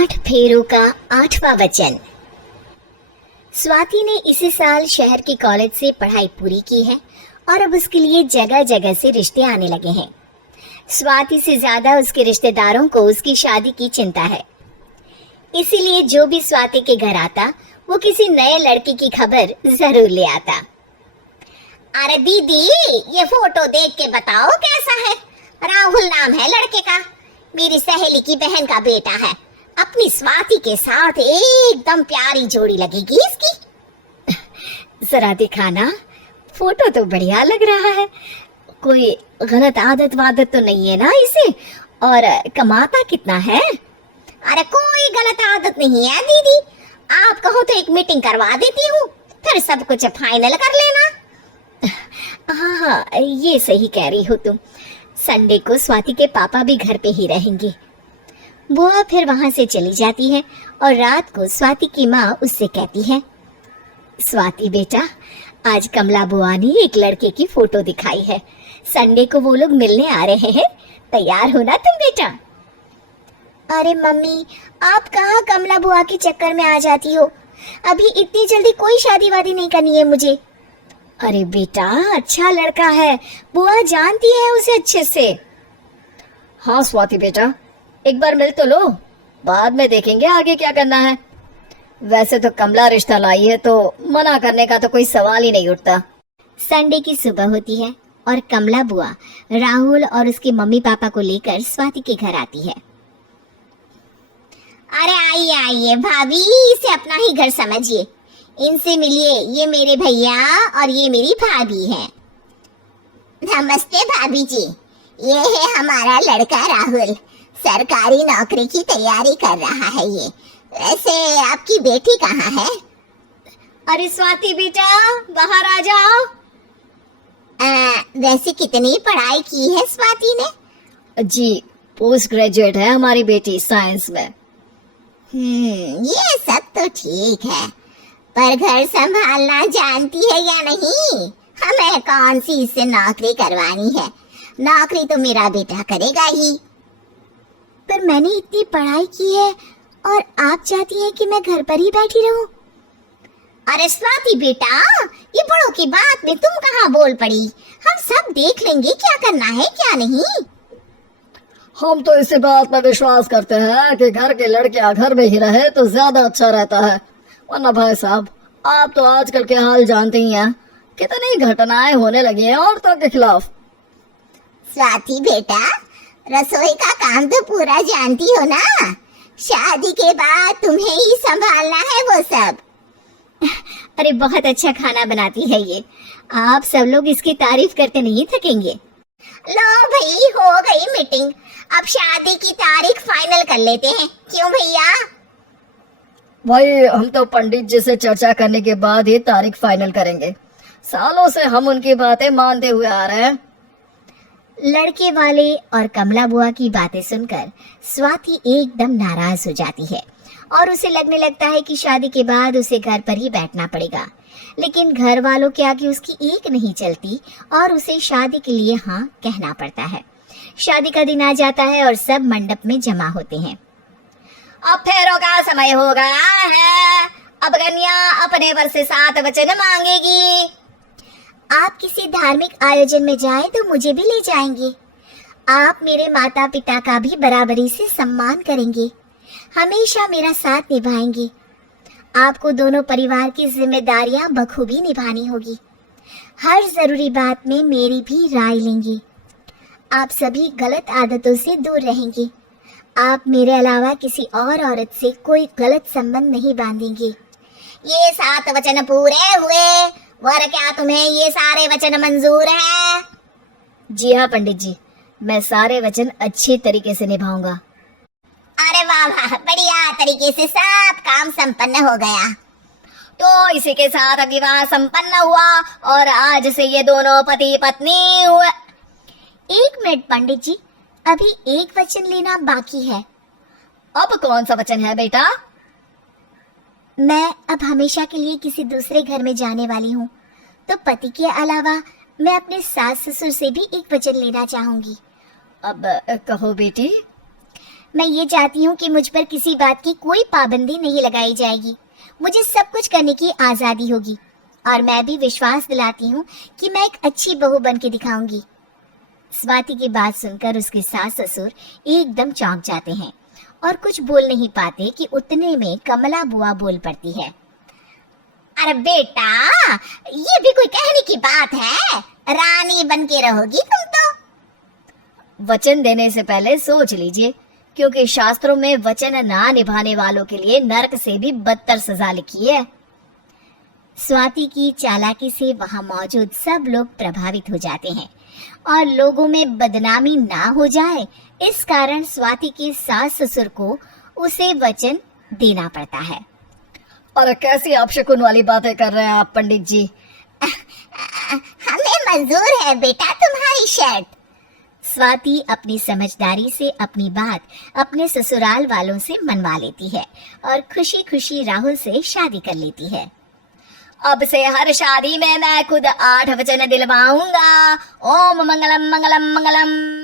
8 फेरों का 8वां वचन। स्वाति ने इसी साल शहर के कॉलेज से पढ़ाई पूरी की है और अब उसके लिए जगह जगह से रिश्ते आने लगे हैं। स्वाति से ज्यादा उसके रिश्तेदारों को उसकी शादी की चिंता है, इसीलिए जो भी स्वाति के घर आता वो किसी नए लड़के की खबर जरूर ले आता। अरे दीदी, ये फोटो देख के बताओ कैसा है। राहुल नाम है लड़के का, मेरी सहेली की बहन का बेटा है। अपनी स्वाति के साथ एकदम प्यारी जोड़ी लगेगी इसकी। जरा दिखाना, फोटो तो बढ़िया लग रहा है। कोई गलत आदत वादत तो नहीं है ना इसे? और कमाता कितना है? अरे कोई गलत आदत नहीं है दीदी, आप कहो तो एक मीटिंग करवा देती हूँ, फिर सब कुछ फाइनल कर लेना। हाँ, ये सही कह रही हो तुम। संडे को स्वाति के पापा भी घर पे ही रहेंगे। बुआ फिर वहां से चली जाती है और रात को स्वाति की माँ उससे कहती है, स्वाति बेटा, आज कमला बुआ ने एक लड़के की फोटो दिखाई है। संडे को वो लोग मिलने आ रहे हैं, तैयार हो ना तुम बेटा? अरे मम्मी, आप कहाँ कमला बुआ के चक्कर में आ जाती हो? अभी इतनी जल्दी कोई शादी वादी नहीं करनी है मुझे। अरे बेटा, अच्छा लड़का है, बुआ जानती है उसे अच्छे से। हाँ स्वाति बेटा, एक बार मिल तो लो, बाद में देखेंगे आगे क्या करना है। वैसे तो कमला रिश्ता लाई है तो मना करने का तो कोई सवाल ही नहीं उठता। संडे की सुबह होती है और कमला बुआ राहुल और उसके मम्मी पापा को लेकर स्वाति के घर आती है। अरे आइए आइए भाभी, इसे अपना ही घर समझिए, इनसे मिलिए। ये मेरे भैया और ये मेरी भाभी है। नमस्ते भाभी जी, ये है हमारा लड़का राहुल, सरकारी नौकरी की तैयारी कर रहा है ये। वैसे आपकी बेटी कहाँ है? अरे स्वाति बेटा, बाहर आ जाओ। वैसे कितनी पढ़ाई की है स्वाति ने? जी, पोस्ट ग्रेजुएट है हमारी बेटी साइंस में। ये सब तो ठीक है, पर घर संभालना जानती है या नहीं? हमें कौन सी इससे नौकरी करवानी है, नौकरी तो मेरा बेटा करेगा ही। पर मैंने इतनी पढ़ाई की है और आप चाहती हैं कि मैं घर पर ही बैठी रहूं? अरे स्वाति बेटा, ये बड़ों की बात में तुम कहाँ बोल पड़ी? हम सब देख लेंगे क्या करना है क्या नहीं। हम तो इसी बात में विश्वास करते हैं कि घर के लड़कियां घर में ही रहे तो ज्यादा अच्छा रहता है, वरना भाई साहब आप तो आजकल के हाल जानते ही हैं, कितनी घटनाएं होने लगी हैं औरतों के खिलाफ। स्वाति बेटा, रसोई का काम तो पूरा जानती हो ना, शादी के बाद तुम्हें ही संभालना है वो सब। अरे बहुत अच्छा खाना बनाती है ये, आप सब लोग इसकी तारीफ करते नहीं थकेंगे। लो भाई, हो गई मीटिंग, अब शादी की तारीख फाइनल कर लेते हैं, क्यों भैया? भाई हम तो पंडित जी से चर्चा करने के बाद ही तारीख फाइनल करेंगे, सालों से हम उनकी बातें मानते हुए आ रहे हैं। लड़के वाले और कमला बुआ की बातें सुनकर स्वाति एकदम नाराज हो जाती है और उसे लगने लगता है कि शादी के बाद उसे घर पर ही बैठना पड़ेगा। लेकिन घर वालों के आगे उसकी एक नहीं चलती और उसे शादी के लिए हाँ कहना पड़ता है। शादी का दिन आ जाता है और सब मंडप में जमा होते हैं। अब फेरों का समय हो गया है, अब कन्या अपने वर से 7 वचन मांगेगी। आप किसी धार्मिक आयोजन में जाएं तो मुझे भी ले जाएंगे। आप मेरे माता पिता का भी बराबरी से सम्मान करेंगे, हमेशा मेरा साथ निभाएंगे। आपको दोनों परिवार की जिम्मेदारियां बखूबी निभानी होगी, हर जरूरी बात में मेरी भी राय लेंगे। आप सभी गलत आदतों से दूर रहेंगे। आप मेरे अलावा किसी और औरत से कोई गलत संबंध नहीं बांधेंगे। ये 7 वचन पूरे हुए, वर क्या तुम्हें ये सारे वचन मंजूर है? जी हाँ पंडित जी, मैं सारे वचन अच्छे तरीके से निभाऊंगा। अरे वाह वाह, बढ़िया तरीके से सब काम संपन्न हो गया। तो इसी के साथ विवाह संपन्न हुआ और आज से ये दोनों पति पत्नी हुए। 1 मिनट पंडित जी, अभी एक वचन लेना बाकी है। अब कौन सा वचन है बेटा? मैं अब हमेशा के लिए किसी दूसरे घर में जाने वाली हूँ, तो पति के अलावा मैं अपने सास ससुर से भी एक वचन लेना चाहूंगी। अब कहो बेटी। मैं ये चाहती हूँ कि मुझ पर किसी बात की कोई पाबंदी नहीं लगाई जाएगी। मुझे सब कुछ करने की आज़ादी होगी और मैं भी विश्वास दिलाती हूँ कि मैं एक अच्छी बहू बन के दिखाऊंगी। स्वाति की बात सुनकर उसके सास ससुर एकदम चौंक जाते हैं और कुछ बोल नहीं पाते कि उतने में कमला बुआ बोल पड़ती है। अरे बेटा, ये भी कोई कहने की बात है? रानी बन के रहोगी तुम तो। वचन देने से पहले सोच लीजिए, क्योंकि शास्त्रों में वचन ना निभाने वालों के लिए नरक से भी बदतर सजा लिखी है। स्वाति की चालाकी से वहां मौजूद सब लोग प्रभावित हो जाते हैं और लोगों में बदनामी ना हो जाए, इस कारण स्वाति के सास ससुर को उसे वचन देना पड़ता है। और कैसी आप शकुन वाली बातें कर रहे हैं आप पंडित जी? हमें मंजूर है बेटा तुम्हारी शर्त। स्वाति अपनी समझदारी से अपनी बात अपने ससुराल वालों से मनवा लेती है और खुशी खुशी राहुल से शादी कर लेती है। अब से हर शादी में मैं खुद 8 वचन दिलवाऊंगा। ओम मंगलम मंगलम मंगलम।